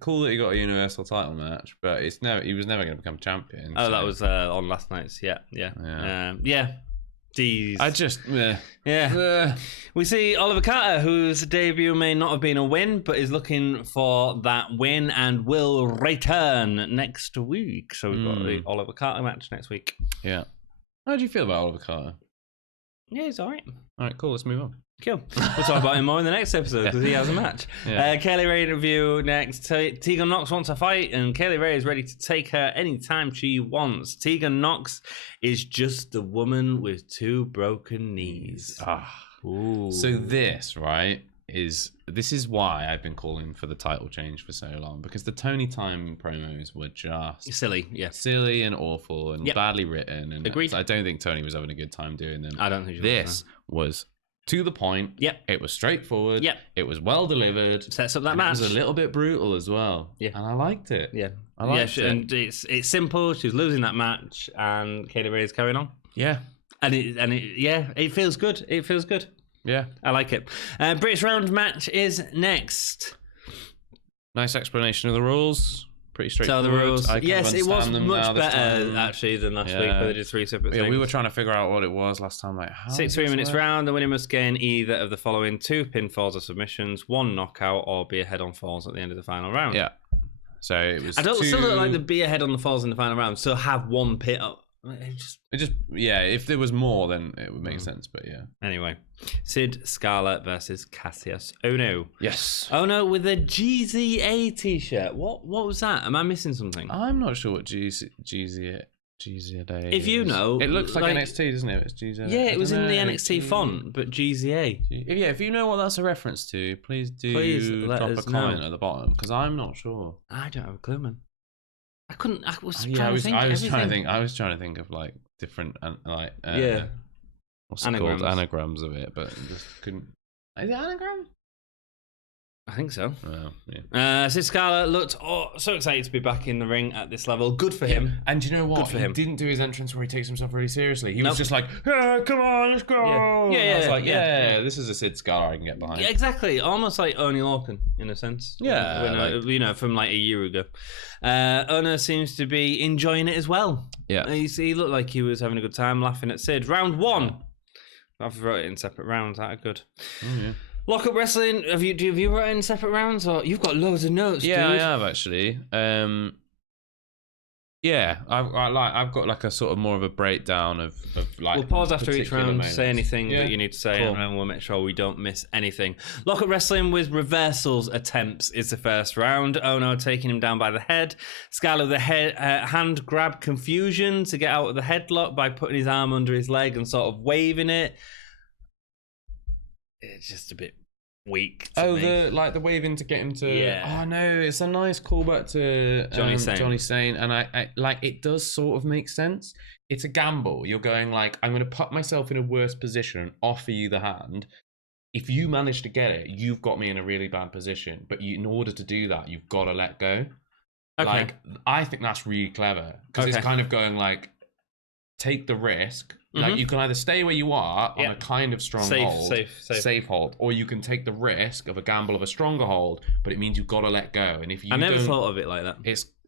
cool that he got a Universal title match, but he was never going to become champion. Oh, so. That was on last night's. Yeah. Jeez. We see Oliver Carter, whose debut may not have been a win, but is looking for that win and will return next week. So we've got the Oliver Carter match next week. Yeah. How do you feel about Oliver Carter? Yeah, he's all right. All right, cool. Let's move on. Cool. We'll talk about him more in the next episode because he has a match. Kaylee Ray interview next. Tegan Knox wants a fight, and Kaylee Ray is ready to take her anytime she wants. Tegan Knox is just a woman with two broken knees. So this, right, this is why I've been calling for the title change for so long, because the Tony Time promos were just silly and awful and badly written. And agreed. I don't think Tony was having a good time doing them. I don't think this was to the point. It was straightforward. It was well delivered. Sets up that match. It was a little bit brutal as well. And I liked it. I liked it. And it's simple. She's losing that match, and Kaylee Ray is carrying on. And it feels good. It feels good. Yeah, I like it. British Round match is next. Nice explanation of the rules. Pretty straightforward. So the rules. Yes, it was much better actually than last week, where they did three separate things. We were trying to figure out what it was last time. 6 3-minutes round. The winner must gain either of the following 2 pinfalls or submissions, 1 knockout, or be ahead on falls at the end of the final round. Yeah. So it was. I don't still don't like the be ahead on the falls in the final round. So have 1 pit up. If there was more, then it would make sense. But anyway, Sid Scala versus Kassius Ohno. Yes, Ohno with a GZA t-shirt. What was that? Am I missing something? I'm not sure what GZA is. If you know, it looks like NXT, doesn't it? It's GZA. Yeah, it was in the NXT font, but GZA. If you know what that's a reference to, please drop a comment at the bottom, because I'm not sure. I don't have a clue, man. I was trying to think of different what's it called, anagrams of it, but just couldn't. Is it anagram? I think so. Yeah. Sid Scala looked so excited to be back in the ring at this level. Good for him. And you know what? He didn't do his entrance where he takes himself really seriously. He was just like, come on, let's go. Yeah. I was like, this is a Sid Scala I can get behind. Yeah, exactly. Almost like Oney Lorcan, in a sense. Yeah. From a year ago. Ohno seems to be enjoying it as well. Yeah. He looked like he was having a good time laughing at Sid. Round 1. I've wrote it in separate rounds. That are good. Yeah. Lock-up wrestling. Have you wrote in separate rounds, or you've got loads of notes? Yeah, dude. I have actually. I've got a sort of more of a breakdown of We'll pause after each round. Moments. Say anything that you need to say, and then we'll make sure we don't miss anything. Lock-up wrestling with reversals attempts is the first round. Ohno taking him down by the head. Scala with the hand grab confusion to get out of the headlock by putting his arm under his leg and sort of waving it. It's just a bit weak to me. The waving to get him to... Yeah. Oh, no, it's a nice callback to Johnny Sane. And I it does sort of make sense. It's a gamble. You're going I'm going to put myself in a worse position and offer you the hand. If you manage to get it, you've got me in a really bad position. But in order to do that, you've got to let go. Okay. I think that's really clever. Because it's kind of going take the risk, Like you can either stay where you are on a kind of strong hold, safe hold, or you can take the risk of a gamble of a stronger hold, but it means you've got to let go. And if you I never thought of it like that.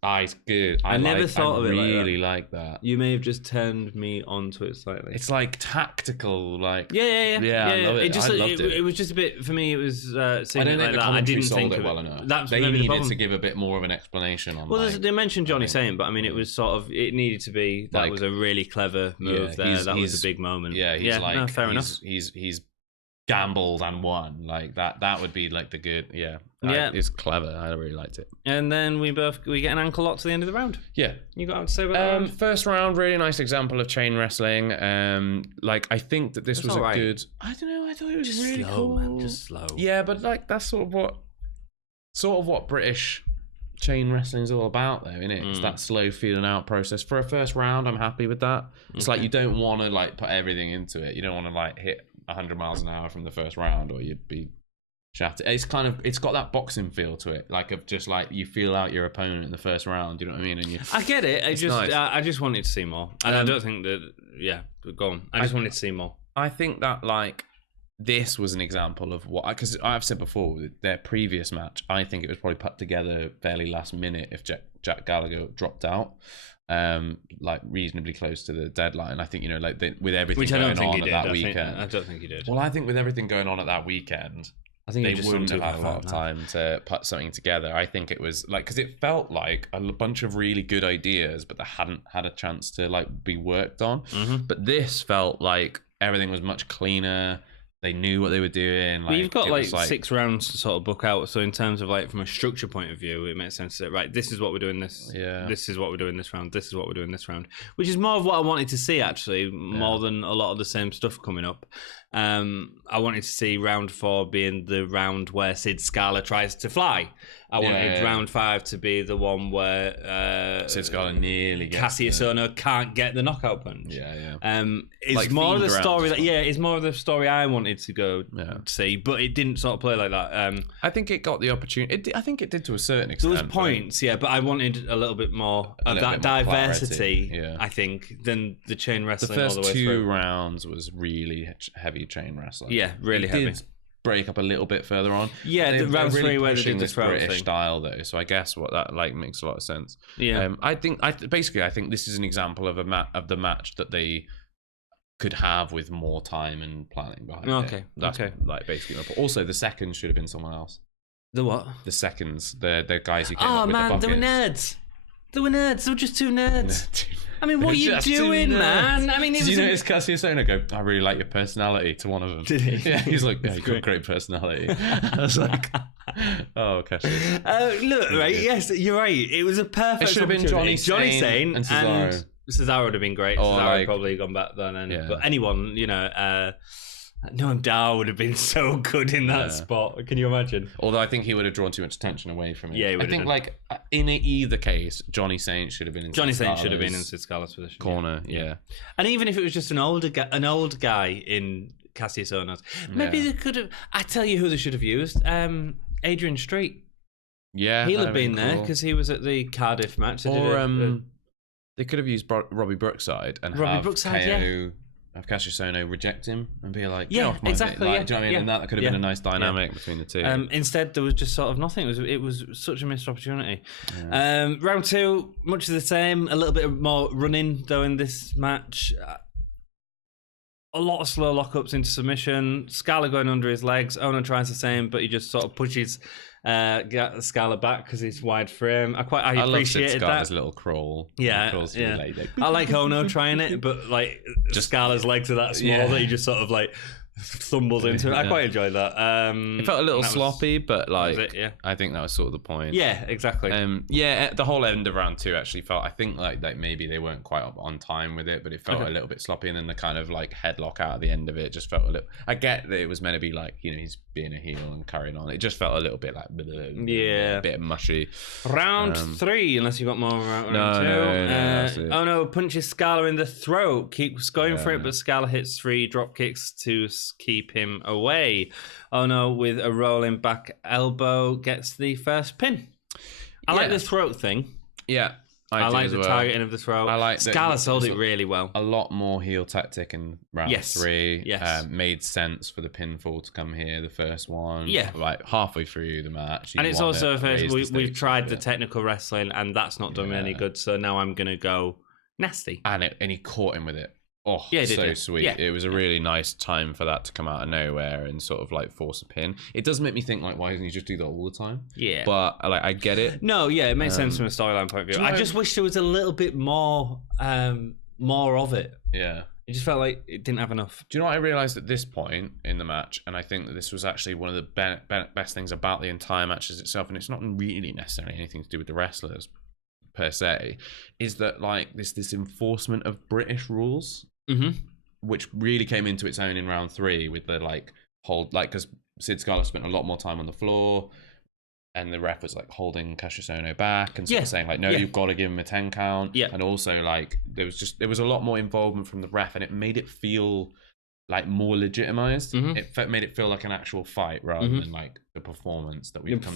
It's good. I never thought of it really like that. You may have just turned me onto it slightly. It's like tactical, like yeah. I love it. I loved it. It was just a bit for me. It was. I don't think the commentary sold it well enough. They needed to give a bit more of an explanation on. Well, they mentioned Johnny saying, but I mean, it was sort of. It needed to be. That was a really clever move there. That was a big moment. Yeah, he's like, no, fair enough. He's gambled and won. Like that would be like the good. Yeah. It's clever. I really liked it. And then we get an ankle lock to the end of the round. Yeah. You got to say about that round? First round, really nice example of chain wrestling. Like I think that this was a good. I don't know. I thought it was just really slow, cool. Man, just slow. Yeah, but like that's sort of what British chain wrestling is all about, though, isn't it? It's that slow feeling out process. For a first round, I'm happy with that. It's like you don't want to like put everything into it. You don't want to like hit 100 miles an hour from the first round, or you'd be shattered. It's got that boxing feel to it, like of just like you feel out your opponent in the first round. You know what I mean? And I get it. I just wanted to see more, and I don't think that. Yeah, go on. I just wanted to see more. I think that like this was an example of what, because I've said before, their previous match, I think it was probably put together fairly last minute if Jack Gallagher dropped out. Like reasonably close to the deadline. I think, like with everything going on at that weekend. I don't think he did. Well, I think with everything going on at that weekend, I think they wouldn't have had a lot of time to put something together. I think it was like, because it felt like a bunch of really good ideas, but they hadn't had a chance to like be worked on. But this felt like everything was much cleaner. They knew what they were doing. But you've got like 6 rounds to sort of book out. So in terms of like from a structure point of view, it makes sense that right, this is what we're doing this. Yeah. This is what we're doing this round. This is what we're doing this round. Which is more of what I wanted to see actually, more than a lot of the same stuff coming up. I wanted to see round 4 being the round where Sid Scala tries to fly. I wanted round 5 to be the one where Sid Scala nearly gets Kassius Ohno can't get the knockout punch. Yeah. It's like more of the story it's more of the story I wanted to go see, but it didn't sort of play like that. I think it got the opportunity. I think it did to a certain extent. There was points, but I wanted a little bit more of that diversity. I think than the chain wrestling. The first all the way 2 through. rounds was really heavy chain wrestling. Yeah, really heavy. Did break up a little bit further on. Yeah, the round 3 where they did this British style though, so I guess what that like makes a lot of sense. Yeah, I think this is an example of the match that they could have with more time and planning behind it. That's like basically. Also, the seconds should have been someone else. The what? The seconds, the guys who came up with the buckets. They were nerds. They were just 2 nerds. I mean, what are you doing, man? I mean, did you notice Cassius Ohno go, I really like your personality to one of them? Did he? Yeah, he's like, you've got great personality. I was like, oh, Cassius. Look, right, yes, you're right. It was a perfect It should have been Johnny Sane and Cesaro. Cesaro would have been great. Cesaro would probably gone back then. But anyone, Noam Dar would have been so good in that spot. Can you imagine? Although I think he would have drawn too much attention away from it. Yeah, I think like in either case, Johnny Saint should have been in Sid Scala's position. Corner, yeah. And even if it was just an old guy in Kassius Ohno's, maybe they could have. I tell you who they should have used. Adrian Street. Yeah, he'll have been there because he was at the Cardiff match. They could have used Robbie Brookside and have Kassius Ohno reject him and be like, exactly. Like, do you know what I mean? And that could have been a nice dynamic between the two. Instead, there was just sort of nothing. It was such a missed opportunity. Yeah. Round 2, much of the same. A little bit more running though in this match. A lot of slow lockups into submission. Scala going under his legs. Ohno tries the same, but he just sort of pushes Scala back because he's wide frame. I appreciated that. His little crawl. Yeah. I like Ohno trying it, but like just Scala's legs are that small that he just sort of like stumbles into it. I quite enjoyed that. It felt a little sloppy, but like I think that was sort of the point. Yeah, exactly. The whole end of round 2 actually felt, I think like maybe they weren't quite on time with it, but it felt a little bit sloppy, and then the kind of like headlock out at the end of it just felt a little. I get that it was meant to be like he's being a heel and carrying on. It just felt a little bit like a bit mushy. Round 3, unless you got more round 2. No, Ohno punches Scala in the throat, keeps going for it, but Scala hits 3 drop kicks to keep him away. Ohno with a rolling back elbow gets the first pin. I like the throat thing. Yeah. I like the targeting of the throw. I like Scala sold it really well. A lot more heel tactic in round 3. Yes. Made sense for the pinfall to come here, the first one. Yeah. Like halfway through the match. And it's also we've tried the technical wrestling, and that's not done me any good. So now I'm gonna go nasty. And he caught him with it. Oh, yeah, so sweet. Yeah. It was a really nice time for that to come out of nowhere and sort of like force a pin. It does make me think, like, why doesn't he just do that all the time? Yeah. But like, I get it. No, yeah, it makes sense from a storyline point of view. I just wish there was a little bit more of it. Yeah. It just felt like it didn't have enough. Do you know what I realised at this point in the match? And I think that this was actually one of the best things about the entire match itself, and it's not really necessarily anything to do with the wrestlers per se, is that like this enforcement of British rules. Mm-hmm. Which really came into its own in round 3 with the because Sid Scala spent a lot more time on the floor, and the ref was like holding Kassius Ohno back and sort of saying like, no, you've got to give him a 10 count. Yeah. And also like there was a lot more involvement from the ref, and it made it feel like more legitimized. Mm-hmm. It made it feel like an actual fight rather than like the performance that we've come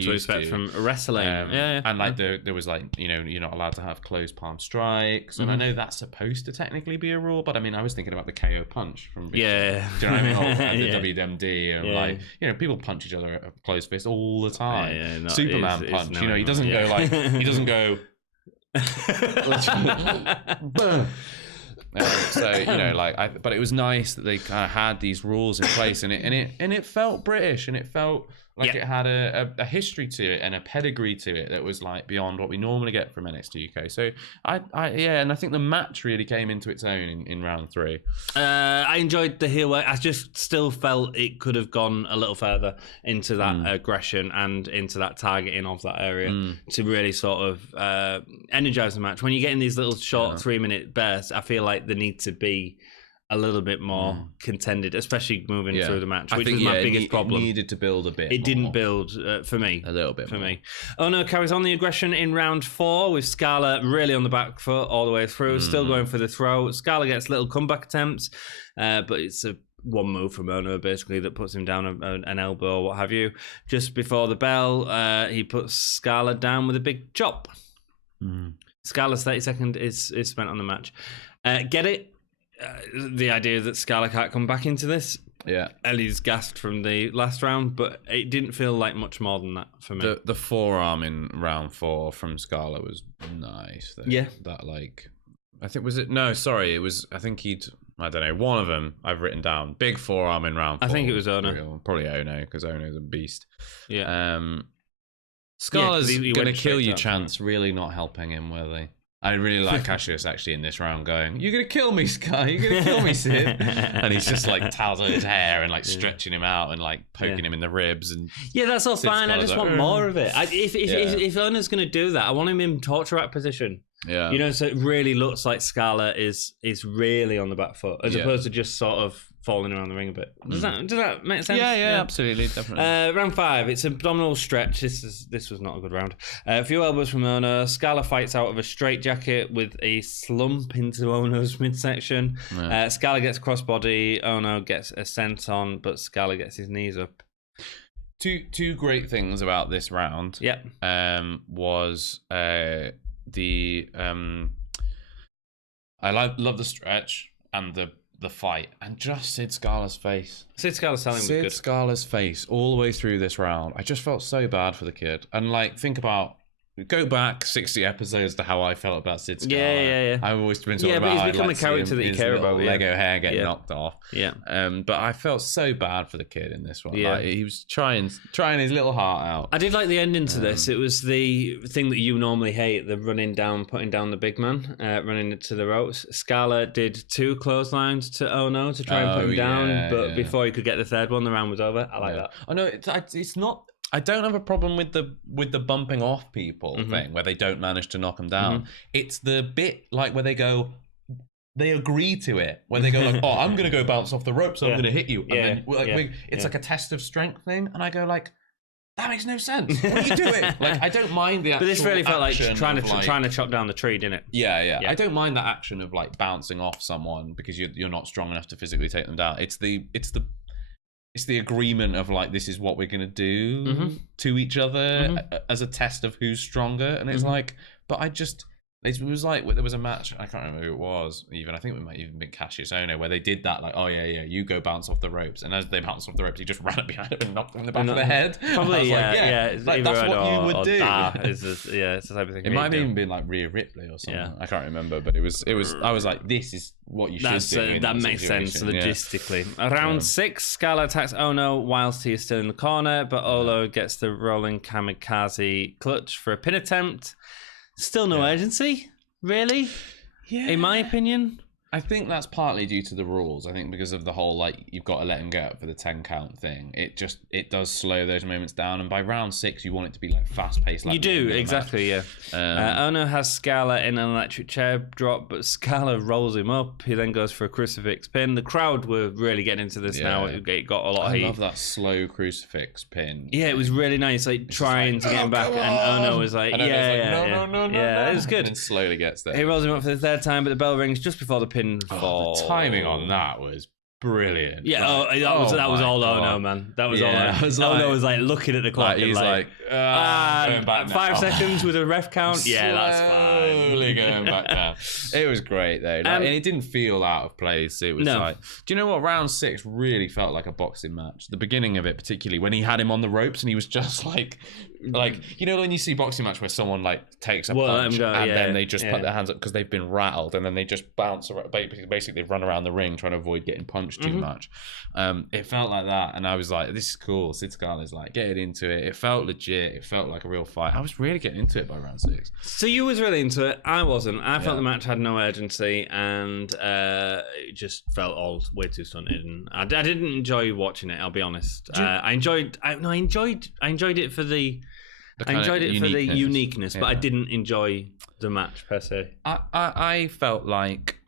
to expect from wrestling. And like there was like, you know, you're not allowed to have closed palm strikes, and I know that's supposed to technically be a rule, but I mean, I was thinking about the KO punch from do you know what I mean? The WMD, and like, you know, people punch each other at closed fist all the time. Superman punch, you know, he doesn't go like he doesn't go. So you know, like, but it was nice that they kind of had these rules in place, and it felt British, and it felt like it had a history to it and a pedigree to it that was like beyond what we normally get from NXT UK. So and I think the match really came into its own in round 3. I enjoyed the heel work. I just still felt it could have gone a little further into that aggression and into that targeting of that area to really sort of energize the match. When you get in these little short 3-minute bursts, I feel like there needs to be a little bit more contended, especially moving through the match, which was my biggest problem. It needed to build a bit. It didn't build for me. A little bit for more. me. Ohno carries on the aggression in round 4 with Scala really on the back foot all the way through, still going for the throw. Scala gets little comeback attempts, but it's a one move from Ohno basically that puts him down an elbow or what have you. Just before the bell, he puts Scala down with a big chop. Scala's 30-second is spent on the match. Get it? The idea that Scala can't come back into this. Yeah. Ellie's gasped from the last round, but it didn't feel like much more than that for me. The forearm in round 4 from Scala was nice. Yeah. That like, I think I think I don't know, one of them I've written down. Big forearm in round 4. I think it was Ohno. Probably Ohno, because Ohno's a beast. Yeah. Scala's gonna kill you chance really not helping him, were they? I really like Kassius actually in this round going, you're going to kill me, Sky, you're going to kill me, Sid. And he's just like towels on his hair and like stretching him out and like poking him in the ribs. And that's all Sid's fine. I just want more of it. If Ohno's going to do that, I want him in torture rack position. Yeah. You know, so it really looks like Scala is really on the back foot as opposed to just sort of falling around the ring a bit. Does that make sense? Yeah, absolutely, definitely. Round 5, it's an abdominal stretch. This was not a good round. A few elbows from Ohno. Scala fights out of a straitjacket with a slump into Ohno's midsection. Yeah. Scala gets crossbody. Ohno gets a senton, but Scala gets his knees up. Two great things about this round. Yep. Was I love the stretch and the fight, and just Sid Scala's face. Sid Scala's selling was good. Sid Scala's face all the way through this round. I just felt so bad for the kid. And like, go back 60 episodes to how I felt about Sid Scala. Yeah. I've always been talking about but he's become a character that you care about. Lego hair getting knocked off. Yeah. But I felt so bad for the kid in this one. Yeah. Like, he was trying his little heart out. I did like the ending to this. It was the thing that you normally hate, the running down, putting down the big man, running into the ropes. Scala did 2 clotheslines to Ohno to try and put him down, but before he could get the third one, the round was over. I like that. I know it's not. I don't have a problem with the bumping off people thing where they don't manage to knock them down. It's the bit like where they agree to it, when they go like, "Oh, I'm gonna go bounce off the rope, so I'm gonna hit you." And then it's like a test of strength thing, and I go like, that makes no sense. What are you doing? Like, I don't mind the actual. But this really felt like trying to chop down the tree, didn't it? Yeah. I don't mind that action of like bouncing off someone because you're not strong enough to physically take them down. It's the agreement of like, this is what we're gonna do to each other as a test of who's stronger, and it's like, But it was like there was a match, I can't remember who it was even, I think it might even been Kassius Ohno, where they did that, like, oh yeah, you go bounce off the ropes, and as they bounced off the ropes he just ran up behind him and knocked him in the back of the head. Probably, yeah, like, that's what you would do. It's the type of thing. It might have even been like Reah Ripley or something. Yeah. I can't remember, but it was I was like, this is what you should do. That makes sense logistically. Round 6, Scala attacks Ohno whilst he is still in the corner, but Ohno gets the rolling kamikaze clutch for a pin attempt. Still no urgency. Really? Yeah. In my opinion. I think that's partly due to the rules. I think because of the whole, like, you've got to let him get up for the 10 count thing. It does slow those moments down. And by round 6, you want it to be like fast paced. Like you do, exactly, yeah. Ohno has Scala in an electric chair drop, but Scala rolls him up. He then goes for a crucifix pin. The crowd were really getting into this now. It got a lot of heat. I love that slow crucifix pin. Yeah, it was really nice. Like trying to get him back, and Ohno was like, no, it was good. And then slowly gets there. He rolls him up for the 3rd time, but the bell rings just before the pin. The timing on that was brilliant. Yeah, that was all Ohno, man. That was all Ohno was like looking at the clock. He's like going back 5 seconds with a ref count. Yeah, that's fine. Slowly going back down. It was great though, and it didn't feel out of place. It was like, do you know what? Round 6 really felt like a boxing match. The beginning of it, particularly when he had him on the ropes, and he was just like you know when you see boxing match where someone like takes a punch and then they just put their hands up because they've been rattled, and then they just bounce around, basically run around the ring trying to avoid getting punched too much. It felt like that, and I was like, this is cool. Sid Scala's like getting into it. It felt legit. It felt like a real fight. I was really getting into it by round 6. So you was really into it. I wasn't. I felt the match had no urgency, and it just felt all way too stunted. And I didn't enjoy watching it. I'll be honest. I enjoyed it for the. I enjoyed it for the uniqueness, but I didn't enjoy the match per se. I felt like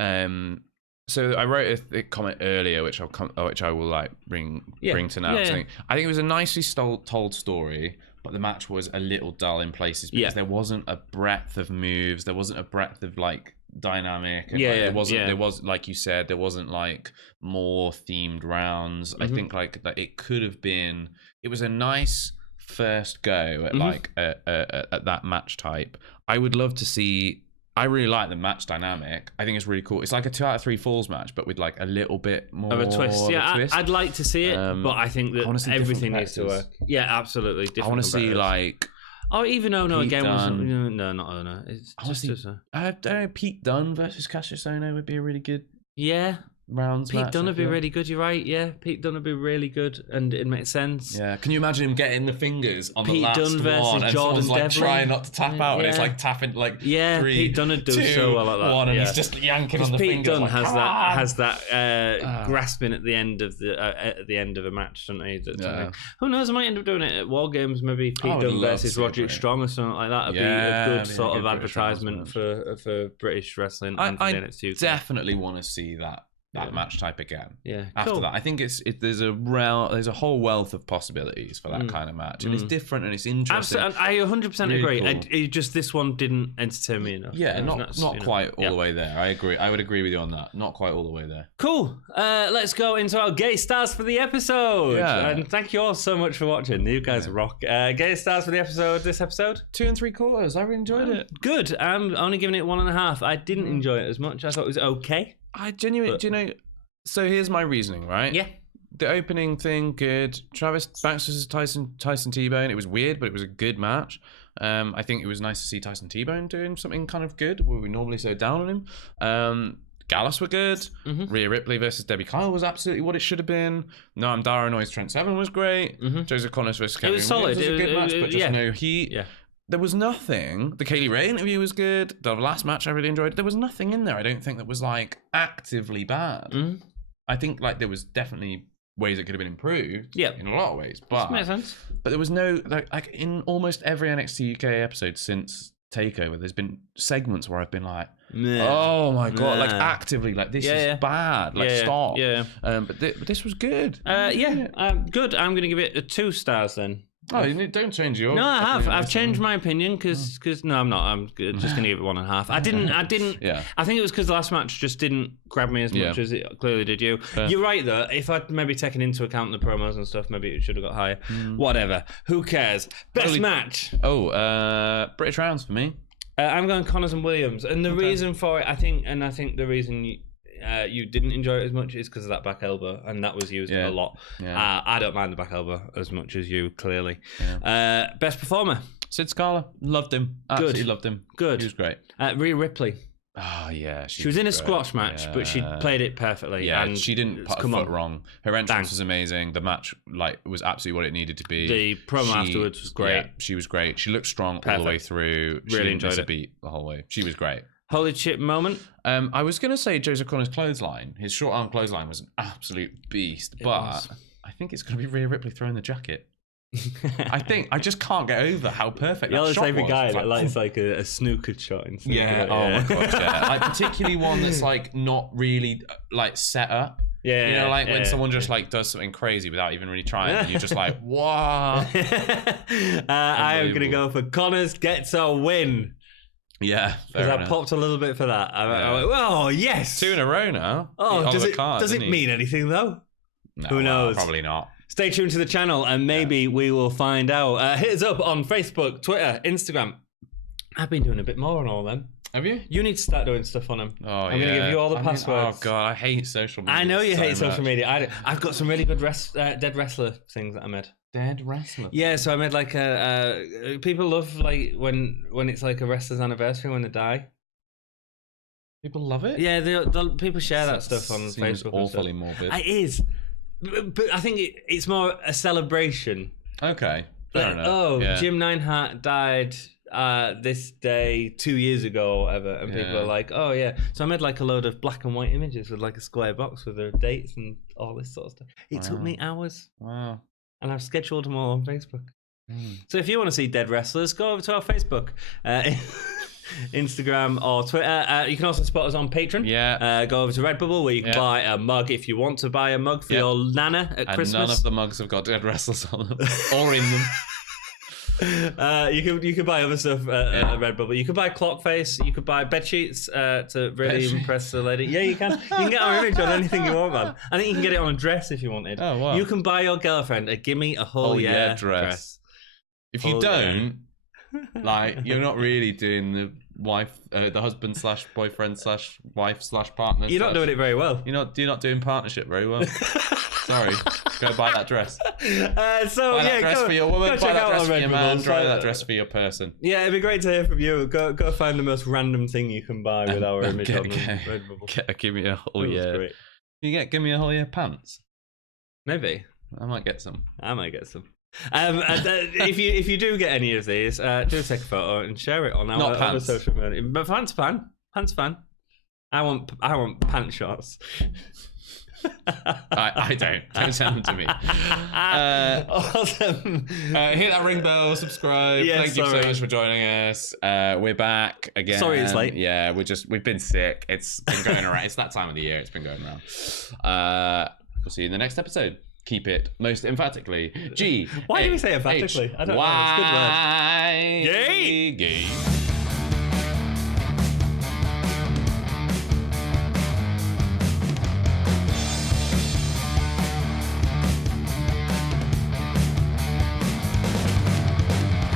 so I wrote a comment earlier, which I will like bring to now. I think it was a nicely told story, but the match was a little dull in places because there wasn't a breadth of moves, there wasn't a breadth of like dynamic. And, there was, like you said, there wasn't like more themed rounds. I think like it could have been. It was a nice first go at like at that match type. I would love to see. I really like the match dynamic. I think it's really cool. It's like a 2 out of 3 falls match, but with like a little bit more of a twist. I'd like to see it, but I think that everything needs to work. Yeah, absolutely. I want to see like. Oh, even Ohno again wasn't. No, not Ohno. It's just. I don't know. Pete Dunne versus Kassius Ohno would be a really good. Yeah. Rounds Pete Dunne would be really good, you're right. Yeah, Pete Dunne would be really good, and it makes sense. Yeah, can you imagine him getting the fingers on Pete the last Dunne versus one, and Jordan someone's like Devlin. trying not to tap out, and it's like tapping like 3, Pete Dunne would do 2, so well at that. 1, and he's just yanking on the Pete fingers. Dunne like, has that grasping at the end of a match, doesn't he? Who knows? I might end up doing it at War Games. Maybe Pete Dunne versus Roderick Strong or something like that. Would be a good sort of advertisement for British wrestling. I definitely want to see that match type again. Yeah. After that, I think there's a whole wealth of possibilities for that kind of match, and it's different and it's interesting. Absolutely, I 100% really agree. Cool. Just this one didn't entertain me enough. Yeah, not quite all the way there. I agree. I would agree with you on that. Not quite all the way there. Cool. Let's go into our gay stars for the episode. Yeah. And thank you all so much for watching. You guys rock. Gay stars for the episode. This episode 2 3/4. I really enjoyed it. Good. I'm only giving it 1.5. I didn't enjoy it as much. I thought it was okay. I genuinely, do you know? So here's my reasoning, right? Yeah. The opening thing, good. Travis Banks versus Tyson Tbone. It was weird, but it was a good match. I think it was nice to see Tyson Tbone doing something kind of good where we normally so down on him. Gallus were good. Reah Ripley versus Debbie Keitel was absolutely what it should have been. Noam Dar Noise Trent 7 was great. Joseph Connors versus Kevin. It was solid. It was a good match, but just no heat. Yeah. There was nothing. The Kaylee Ray interview was good. The last match I really enjoyed. There was nothing in there I don't think that was like actively bad. I think like there was definitely ways it could have been improved. Yeah, in a lot of ways. But makes sense. But there was no like in almost every NXT UK episode since Takeover, there's been segments where I've been like, oh my god, like actively, like this is bad. Like stop. Yeah. But this was good. Good. I'm gonna give it 2 stars then. Oh, don't change your. No, I have. I've changed my opinion because no, I'm not. I'm just gonna give it 1.5. I didn't. Yeah. I think it was because the last match just didn't grab me as much as it clearly did you. You're right though. If I'd maybe taken into account the promos and stuff, maybe it should have got higher. Whatever. Who cares? Best match. British rounds for me. I'm going Connors and Williams, and the reason for it, I think the reason you didn't enjoy it as much is because of that back elbow, and that was used a lot. Yeah. I don't mind the back elbow as much as you, clearly. Yeah. Best performer? Sid Scala. Loved him. Absolutely loved him. Good. He was great. Rhea Ripley. Oh, yeah. She was in a squash match, but she played it perfectly. Yeah, and she didn't put a foot wrong. Her entrance was amazing. The match was absolutely what it needed to be. The promo afterwards was great. Yeah, she was great. She looked strong all the way through. She really enjoyed it. Beat the whole way. She was great. Holy shit moment? I was going to say Joseph Connor's clothesline. His short arm clothesline was an absolute beast. But I think it's going to be Reah Ripley throwing the jacket. I just can't get over how perfect that shot was. You're the type of guy that likes like a snooker shot. Yeah, my god, yeah. Like particularly one that's like not really like set up. Yeah, you know, like when someone just like does something crazy without even really trying, and you're just like, wow. I am gonna go for Connors gets a win. Yeah, because I popped a little bit for that. I went, oh yes, 2 in a row now. Oh, does it mean anything though? No, who knows? Probably not. Stay tuned to the channel and maybe we will find out. Hit us up on Facebook, Twitter, Instagram. I've been doing a bit more on all them. Have you? You need to start doing stuff on them. Oh, I'm going to give you all the passwords. Oh, God, I hate social media. I know you hate social media. I've got some really good dead wrestler things that I made. Dead wrestler? Yeah, so I made like people love like when it's like a wrestler's anniversary when they die. People love it? Yeah, people share that stuff on Facebook. Awfully morbid. It is. But I think it's more a celebration. Okay, fair enough. Jim Neidhart died this day 2 years ago or whatever, and people are like, oh yeah. So I made like a load of black and white images with like a square box with their dates and all this sort of stuff. It took me hours. Wow. And I've scheduled them all on Facebook. So if you want to see dead wrestlers, go over to our Facebook, Instagram or Twitter. You can also spot us on Patreon. Yeah. Go over to Redbubble where you can buy a mug if you want to buy a mug for your Nana at Christmas. And none of the mugs have got dead wrestlers on them or in them. You could buy other stuff at Redbubble. You could buy clock face. You could buy bed sheets to really impress the lady. Yeah, you can. You can get our image on anything you want, man. I think you can get it on a dress if you wanted. Oh wow! You can buy your girlfriend a Gimme a whole year dress. If you don't, like, you're not really doing the wife, the husband / boyfriend / wife / partner. You're not doing it very well. You're not doing partnership very well. Sorry, go buy that dress. Buy that dress for your woman. Buy that dress for your man. Buy that dress for your person. Yeah, it'd be great to hear from you. Go find the most random thing you can buy with our image on Redbubble. Get a Gimme a whole year. You Gimme a whole year pants? Maybe. I might get some. I might get some. If you do get any of these, do take a photo and share it on our social media. But pants fan. I want pant shots. I don't send them to me. Awesome. Hit that ring bell, subscribe. Thank you so much for joining us. We're back again. Sorry it's late. Yeah, we've been sick. It's been going around. It's that time of the year. It's been going around. We'll see you in the next episode. Keep it most emphatically. Why do we say emphatically? I don't know. It's a good word. Gay.